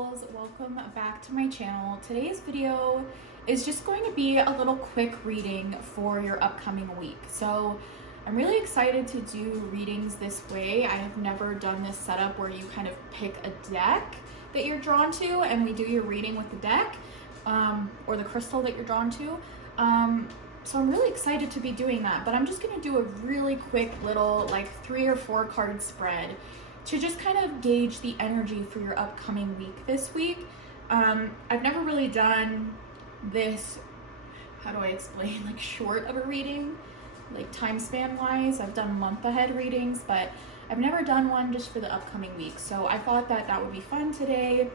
girls, welcome back to my channel. Today's video is just going to be a little quick reading for your upcoming week. So I'm really excited to do readings this way. I have never done this setup where you kind of pick a deck that you're drawn to and we do your reading with the deck or the crystal that you're drawn to. So I'm really excited to be doing that, but I'm just going to do a really quick little like 3 or 4 card spread to just kind of gauge the energy for your upcoming week this week. I've never really done this, how do I explain, like short of a reading, like time span wise. I've done month ahead readings, but I've never done one just for the upcoming week. So I thought that that would be fun today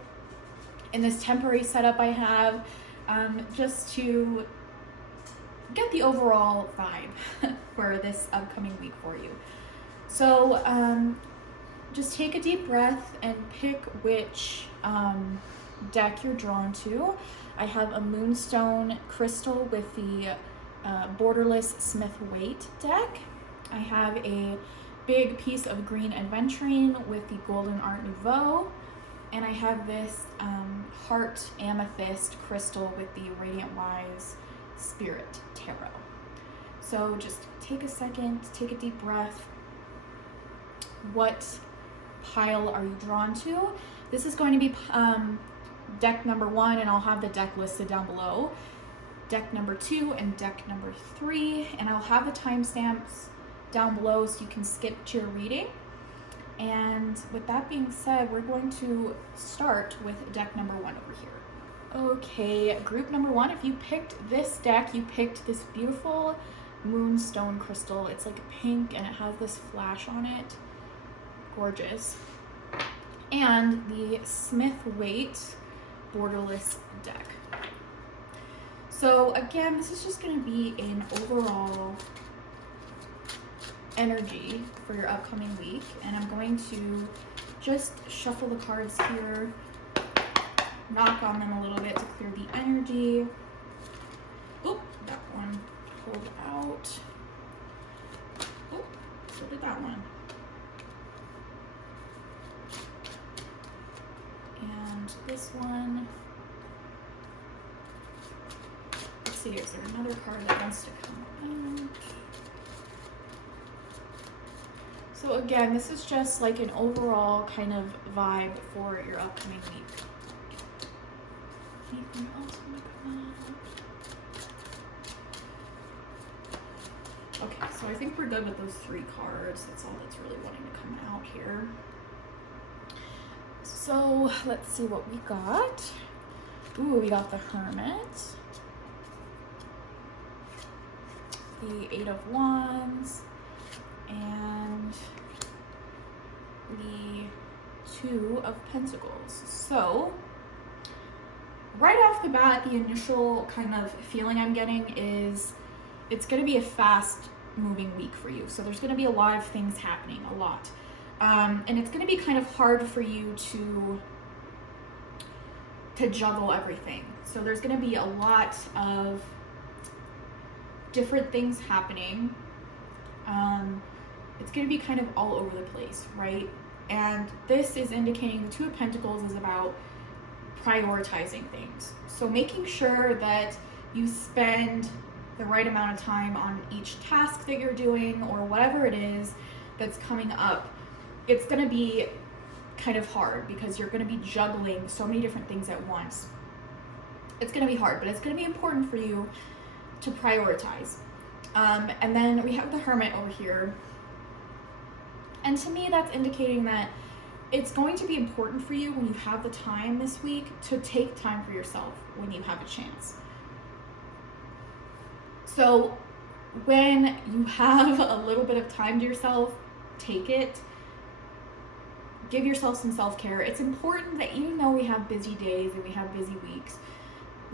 in this temporary setup I have, just to get the overall vibe for this upcoming week for you. So just take a deep breath and pick which deck you're drawn to. I have a Moonstone crystal with the Borderless Waite deck. I have a big piece of green adventuring with the Golden Art Nouveau. And I have this heart amethyst crystal with the Radiant Wise Spirit Tarot. So just take a second, take a deep breath. What pile are you drawn to? This is going to be deck number 1, and I'll have the deck listed down below. Deck number 2 and deck number 3, and I'll have the timestamps down below so you can skip to your reading. And with that being said, we're going to start with deck number 1 over here. Okay, group number 1, if you picked this deck, you picked this beautiful Moonstone crystal. It's like pink and it has this flash on it. Gorgeous. And the Waite Borderless deck. So again, this is just going to be an overall energy for your upcoming week, and I'm going to just shuffle the cards here, knock on them a little bit to clear the energy. Oop, that one pulled out. Oop, so did that one. And this one. Let's see, is there another card that wants to come out? So again, this is just like an overall kind of vibe for your upcoming week. Anything else want to come out? Okay, so I think we're good with those 3 cards. That's all that's really wanting to come out here. So let's see what we got. Ooh, we got the Hermit, the 8 of Wands, and the 2 of Pentacles. So right off the bat, the initial kind of feeling I'm getting is it's going to be a fast moving week for you. So there's going to be a lot of things happening, a lot. And it's going to be kind of hard for you to juggle everything. So there's going to be a lot of different things happening. It's going to be kind of all over the place, right? And this is indicating the 2 of Pentacles is about prioritizing things. So making sure that you spend the right amount of time on each task that you're doing or whatever it is that's coming up. It's going to be kind of hard because you're going to be juggling so many different things at once. It's going to be hard, but it's going to be important for you to prioritize. And then we have the Hermit over here. And to me, that's indicating that it's going to be important for you when you have the time this week to take time for yourself when you have a chance. So when you have a little bit of time to yourself, take it. Give yourself some self-care. It's important that even though we have busy days and we have busy weeks,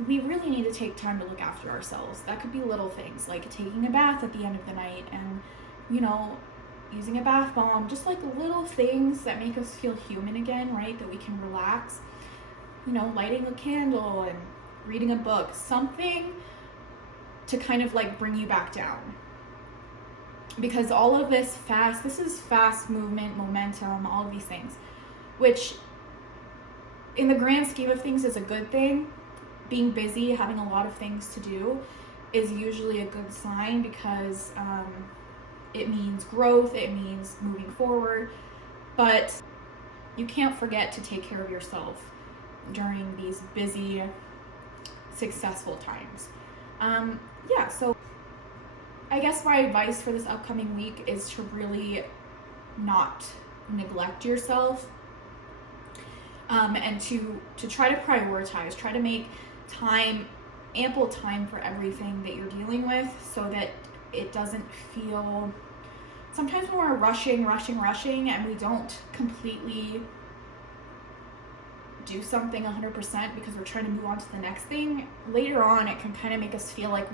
we really need to take time to look after ourselves. That could be little things like taking a bath at the end of the night and, you know, using a bath bomb, just like little things that make us feel human again, right? That we can relax. You know, lighting a candle and reading a book, something to kind of like bring you back down. Because all of this is fast movement, momentum, all of these things, which in the grand scheme of things is a good thing. Being busy, having a lot of things to do is usually a good sign because it means growth, it means moving forward. But you can't forget to take care of yourself during these busy, successful times. Yeah, so I guess my advice for this upcoming week is to really not neglect yourself, and to try to prioritize, try to make time, ample time for everything that you're dealing with, so that it doesn't feel, sometimes when we're rushing and we don't completely do something 100% because we're trying to move on to the next thing, later on it can kind of make us feel like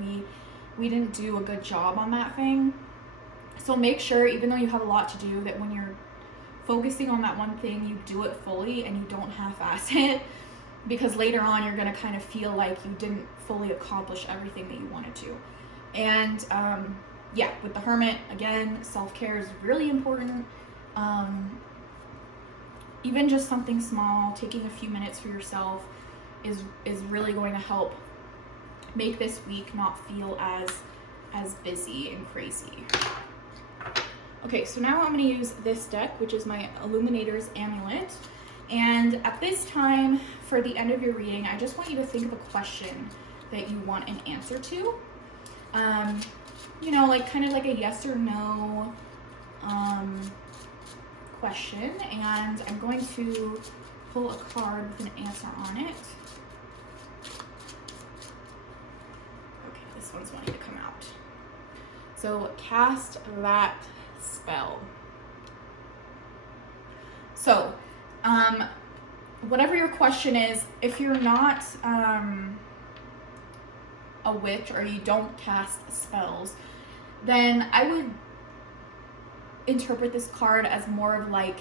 we didn't do a good job on that thing. So make sure, even though you have a lot to do, that when you're focusing on that one thing, you do it fully and you don't half-ass it, because later on you're going to kind of feel like you didn't fully accomplish everything that you wanted to. And yeah, with the Hermit, again, self-care is really important. Even just something small, taking a few minutes for yourself is really going to help make this week not feel as busy and crazy. Okay, so now I'm going to use this deck, which is my Illuminator's Amulet. And at this time, for the end of your reading, I just want you to think of a question that you want an answer to. You know, like kind of like a yes or no question. And I'm going to pull a card with an answer on it. Okay, this one's wanting to come out. So, cast that spell. So, whatever your question is, if you're not a witch or you don't cast spells, then I would interpret this card as more of like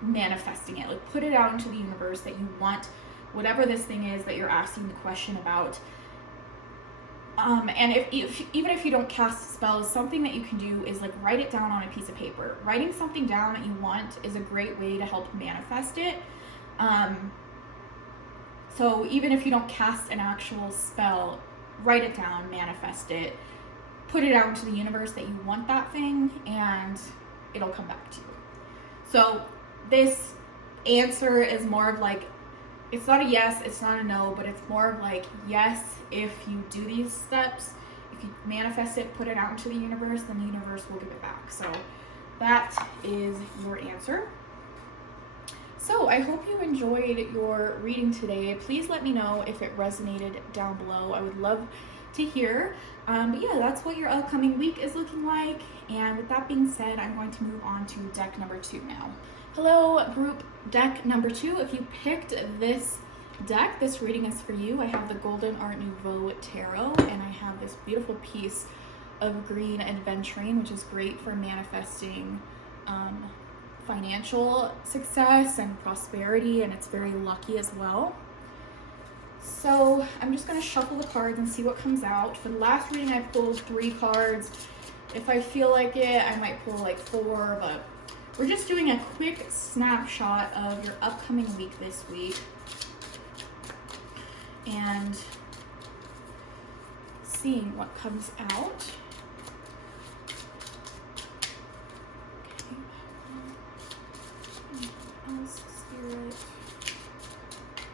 manifesting it. Like, put it out into the universe that you want whatever this thing is that you're asking the question about. And even if you don't cast spells, something that you can do is like write it down on a piece of paper. Writing something down that you want is a great way to help manifest it. So even if you don't cast an actual spell, write it down, manifest it, put it out into the universe that you want that thing, and it'll come back to you. So this answer is more of like, it's not a yes, it's not a no, but it's more of like, yes, if you do these steps, if you manifest it, put it out into the universe, then the universe will give it back. So that is your answer. So I hope you enjoyed your reading today. Please let me know if it resonated down below. I would love to hear. But yeah, that's what your upcoming week is looking like. And with that being said, I'm going to move on to deck number 2 now. Hello, group deck number 2. If you picked this deck, this reading is for you. I have the Golden Art Nouveau Tarot, and I have this beautiful piece of green adventuring, which is great for manifesting financial success and prosperity, and it's very lucky as well. So I'm just going to shuffle the cards and see what comes out. For the last reading, I pulled 3 cards. If I feel like it, I might pull like 4, but we're just doing a quick snapshot of your upcoming week this week and seeing what comes out. Okay. Else, Spirit,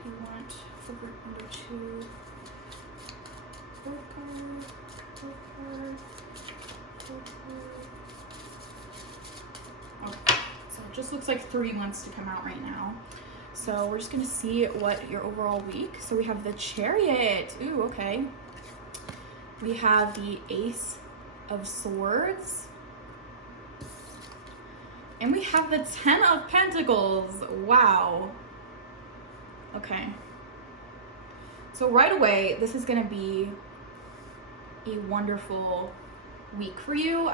you want for group number 2. 4 card, 4 card, 4 card. Okay, so it just looks like 3 wants to come out right now. So we're just going to see what your overall week. So we have the Chariot. Ooh, okay. We have the Ace of Swords. And we have the 10 of Pentacles. Wow. Okay. So right away, this is going to be a wonderful week for you.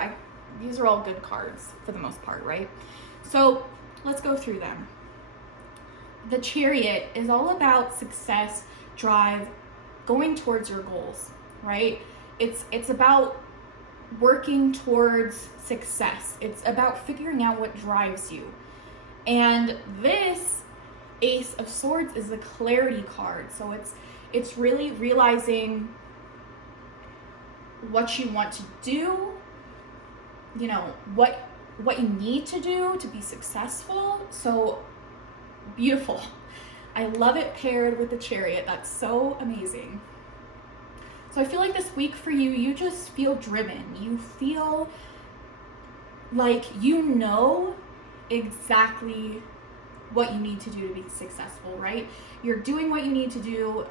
These are all good cards for the most part, right? So let's go through them. The Chariot is all about success, drive, going towards your goals, right? It's about working towards success. It's about figuring out what drives you. And this Ace of Swords is the clarity card. So it's really realizing what you want to do, you know, what you need to do to be successful. So beautiful. I love it paired with the Chariot. That's so amazing. So I feel like this week for you, you just feel driven. You feel like you know exactly what you need to do to be successful, right? You're doing what you need to do.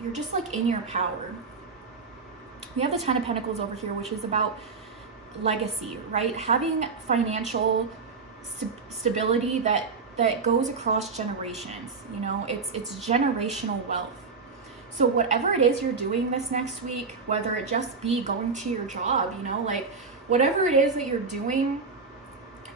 You're just like in your power. We have the Ten of Pentacles over here, which is about legacy, right? Having financial stability that goes across generations. You know, it's generational wealth. So whatever it is you're doing this next week, whether it just be going to your job, you know, like whatever it is that you're doing,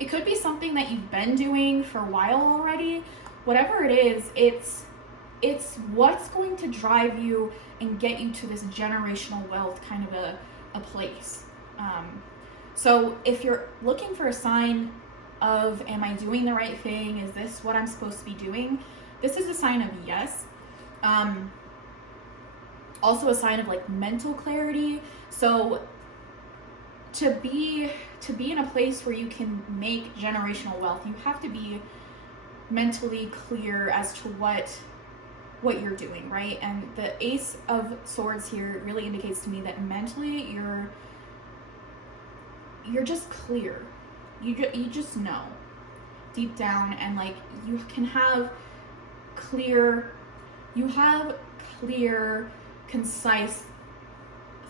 it could be something that you've been doing for a while already. Whatever it is, it's what's going to drive you and get you to this generational wealth kind of a place. So if you're looking for a sign of, am I doing the right thing? Is this what I'm supposed to be doing? This is a sign of yes. Also a sign of like mental clarity. So to be in a place where you can make generational wealth, you have to be mentally clear as to what you're doing, right? And the Ace of Swords here really indicates to me that mentally you're just clear. You just know deep down, and like you have clear, concise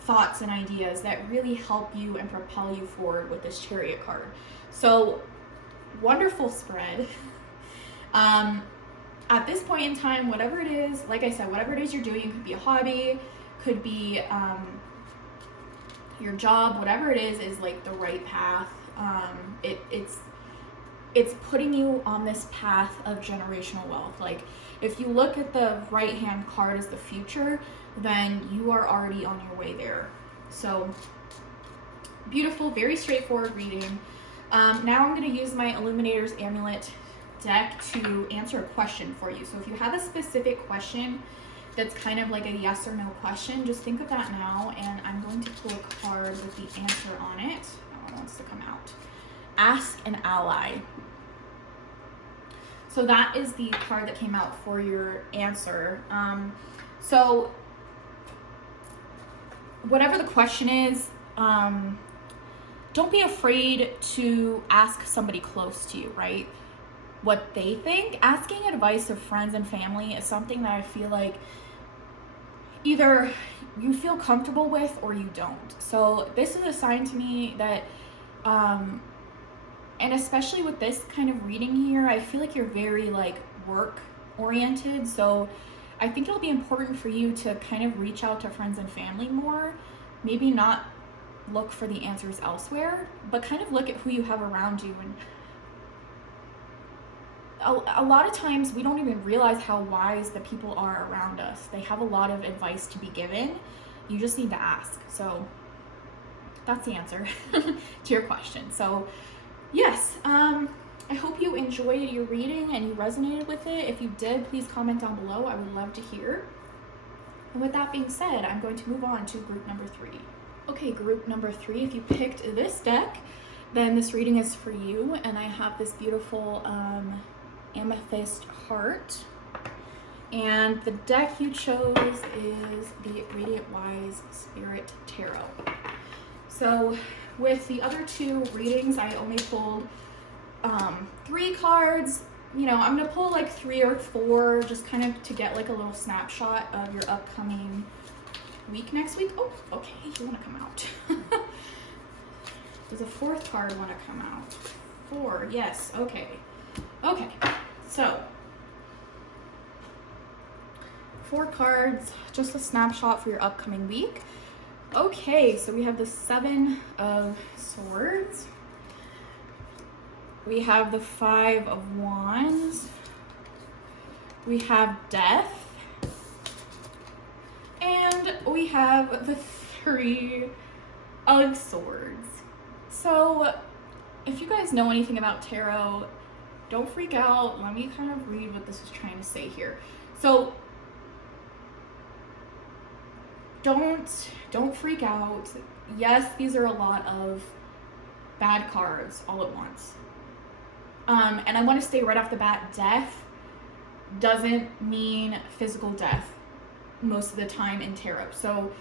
thoughts and ideas that really help you and propel you forward with this Chariot card. So wonderful spread. At this point in time, whatever it is, like I said, whatever it is you're doing, it could be a hobby, could be your job, whatever it is like the right path. It's putting you on this path of generational wealth. Like if you look at the right hand card as the future, then you are already on your way there. So beautiful, very straightforward reading. Now I'm going to use my Illuminator's Amulet deck to answer a question for you. So if you have a specific question that's kind of like a yes or no question, just think of that now, and I'm going to pull a card with the answer on it. That one wants to come out. Ask an ally. So that is the card that came out for your answer. So whatever the question is, don't be afraid to ask somebody close to you, right? What they think. Asking advice of friends and family is something that I feel like either you feel comfortable with or you don't. So this is a sign to me that, and especially with this kind of reading here, I feel like you're very like work oriented. So I think it'll be important for you to kind of reach out to friends and family more. Maybe not look for the answers elsewhere, but kind of look at who you have around you. And a lot of times we don't even realize how wise the people are around us. They have a lot of advice to be given. You just need to ask. So that's the answer to your question. So yes, I hope you enjoyed your reading and you resonated with it. If you did, please comment down below. I would love to hear. And with that being said, I'm going to move on to group number 3. Okay, group number 3, if you picked this deck, then this reading is for you. And I have this beautiful amethyst heart. And the deck you chose is the Radiant Wise Spirit Tarot. So with the other 2 readings, I only pulled 3 cards. You know, I'm gonna pull like 3 or 4 just kind of to get like a little snapshot of your upcoming week next week. Oh, okay, you wanna come out. Does a 4th card wanna come out? 4, yes, okay. Okay, so 4 cards, just a snapshot for your upcoming week. Okay, so we have the 7 of Swords. We have the 5 of Wands. We have Death. And we have the 3 of Swords. So if you guys know anything about tarot, don't freak out. Let me kind of read what this is trying to say here. So don't freak out. Yes, these are a lot of bad cards all at once. And I want to say right off the bat, death doesn't mean physical death most of the time in tarot. So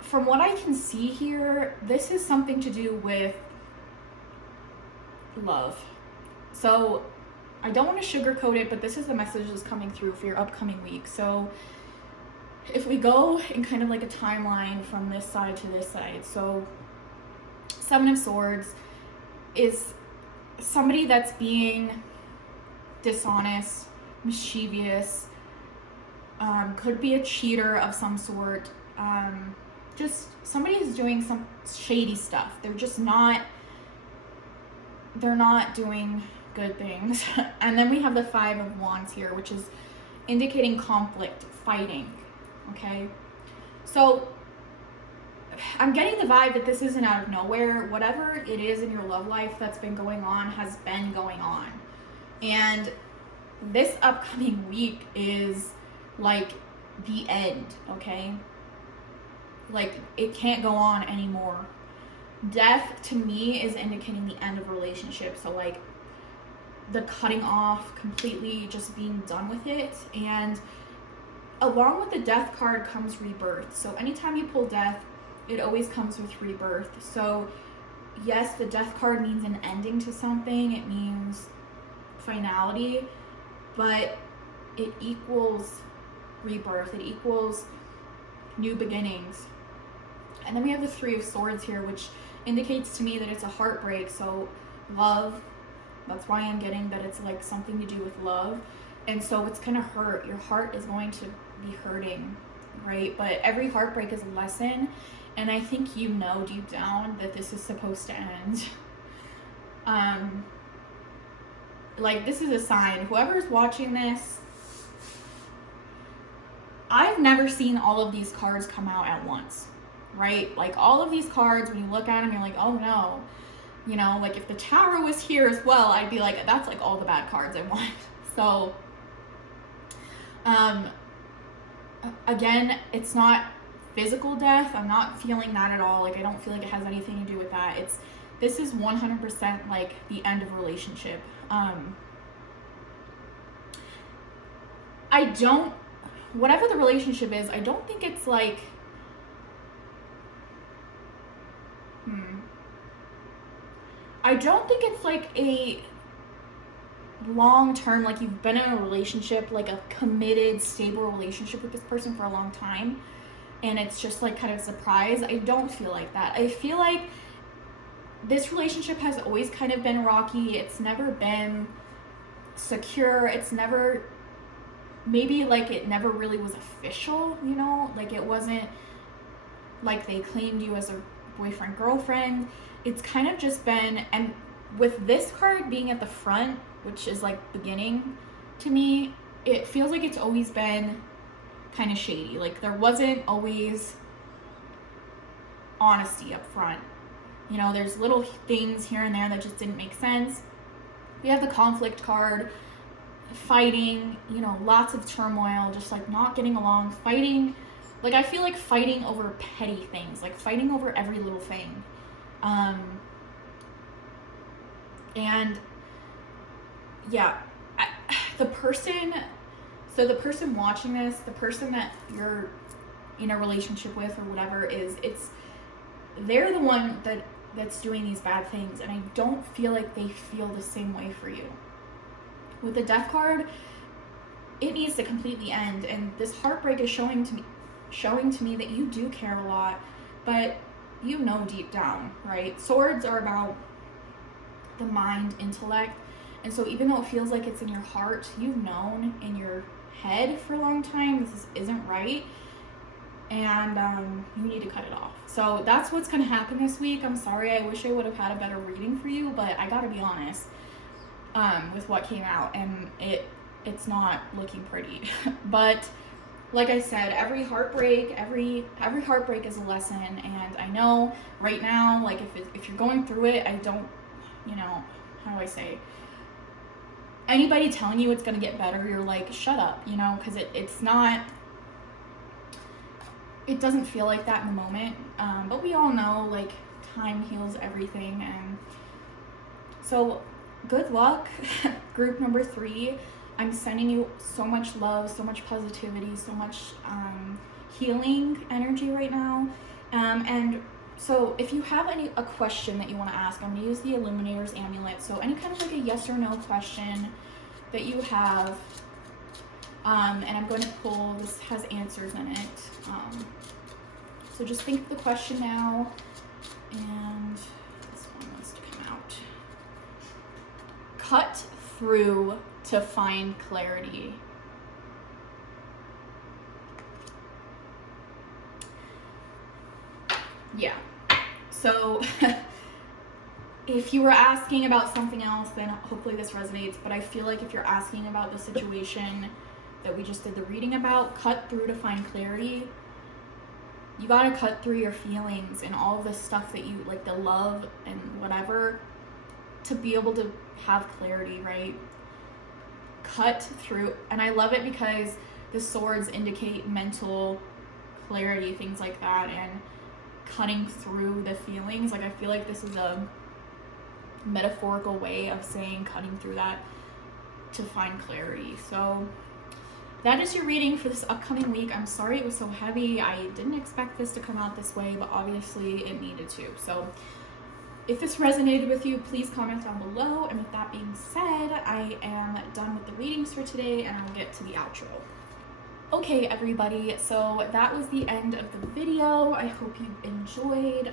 from what I can see here, this is something to do with love. So I don't want to sugarcoat it, but this is the message that's coming through for your upcoming week. So if we go in kind of like a timeline from this side to this side, so Seven of Swords is somebody that's being dishonest, mischievous, could be a cheater of some sort, just somebody who's doing some shady stuff. They're not doing good things. And then we have the Five of Wands here, which is indicating conflict, fighting. Okay, so I'm getting the vibe that this isn't out of nowhere. Whatever it is in your love life that's been going on has been going on. And this upcoming week is like the end, okay? Like, it can't go on anymore. Death, to me, is indicating the end of a relationship. So, like, the cutting off, completely just being done with it. And along with the Death card comes rebirth. So anytime you pull Death, it always comes with rebirth. So yes, the Death card means an ending to something. It means finality, but it equals rebirth. It equals new beginnings. And then we have the Three of Swords here, which indicates to me that it's a heartbreak. So love, that's why I'm getting that it's like something to do with love. And so it's gonna hurt. Your heart is going to be hurting, right? But every heartbreak is a lesson. And I think you know deep down that this is supposed to end. Like, this is a sign. Whoever's watching this, I've never seen all of these cards come out at once, right? Like, all of these cards, when you look at them, you're like, oh no. You know, like, if the Tower was here as well, I'd be like, that's like all the bad cards I want. So, again, it's not physical death. I'm not feeling that at all. Like, I don't feel like it has anything to do with that. This is 100% like the end of a relationship. Whatever the relationship is, I don't think it's like, I don't think it's like a long-term, like you've been in a relationship, like a committed, stable relationship with this person for a long time, and it's just like kind of a surprise. I don't feel like that. I feel like this relationship has always kind of been rocky. It's never been secure. It's never, maybe like it never really was official, you know? Like, it wasn't like they claimed you as a boyfriend, girlfriend. It's kind of just been, and with this card being at the front, which is like beginning, to me, it feels like it's always been kind of shady. Like, there wasn't always honesty up front. You know, there's little things here and there that just didn't make sense. We have the conflict card, fighting, you know, lots of turmoil, just like not getting along, fighting. Like, I feel like fighting over petty things, like fighting over every little thing. And yeah, the person watching this, the person that you're in a relationship with or whatever, they're the one that's doing these bad things, and I don't feel like they feel the same way for you. With the Death card, it needs to completely end, and this heartbreak is showing to me that you do care a lot, but you know deep down, right? Swords are about the mind, intellect, and so even though it feels like it's in your heart, you've known in your head for a long time this isn't right, and you need to cut it off. So that's what's going to happen this week. I'm sorry, I wish I would have had a better reading for you, but I gotta be honest with what came out, and it's not looking pretty. But like I said, every heartbreak is a lesson, and I know right now, like if you're going through it, I don't, you know, how do I say? anybody telling you it's going to get better, you're like, shut up, you know, because it's not, it doesn't feel like that in the moment. But we all know, like, time heals everything. And so good luck, group number 3. I'm sending you so much love, so much positivity, so much healing energy right now. And so if you have a question that you want to ask, I'm going to use the Illuminator's Amulet. So any kind of like a yes or no question that you have, and I'm going to pull, this has answers in it. So just think of the question now, and this one wants to come out. Cut through to find clarity. Yeah. So if you were asking about something else, then hopefully this resonates. But I feel like if you're asking about the situation that we just did the reading about, cut through to find clarity. You gotta cut through your feelings and all of the stuff that you, like the love and whatever, to be able to have clarity, right? Cut through. And I love it because the swords indicate mental clarity, things like that, and cutting through the feelings. Like, I feel like this is a metaphorical way of saying cutting through that to find clarity. So that is your reading for this upcoming week. I'm sorry it was so heavy. I didn't expect this to come out this way, but obviously it needed to. So if this resonated with you, please comment down below. And with that being said, I am done with the readings for today, and I'll get to the outro. Okay, everybody, so that was the end of the video. I hope you enjoyed.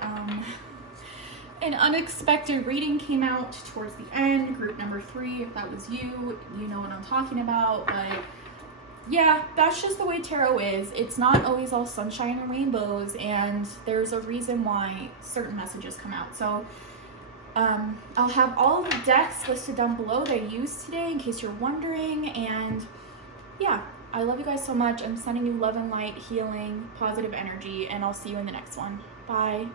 An unexpected reading came out towards the end. Group number 3, if that was you, you know what I'm talking about. But yeah, that's just the way tarot is. It's not always all sunshine and rainbows, and there's a reason why certain messages come out. So I'll have all of the decks listed down below that I used today in case you're wondering. And yeah, I love you guys so much. I'm sending you love and light, healing, positive energy, and I'll see you in the next one. Bye.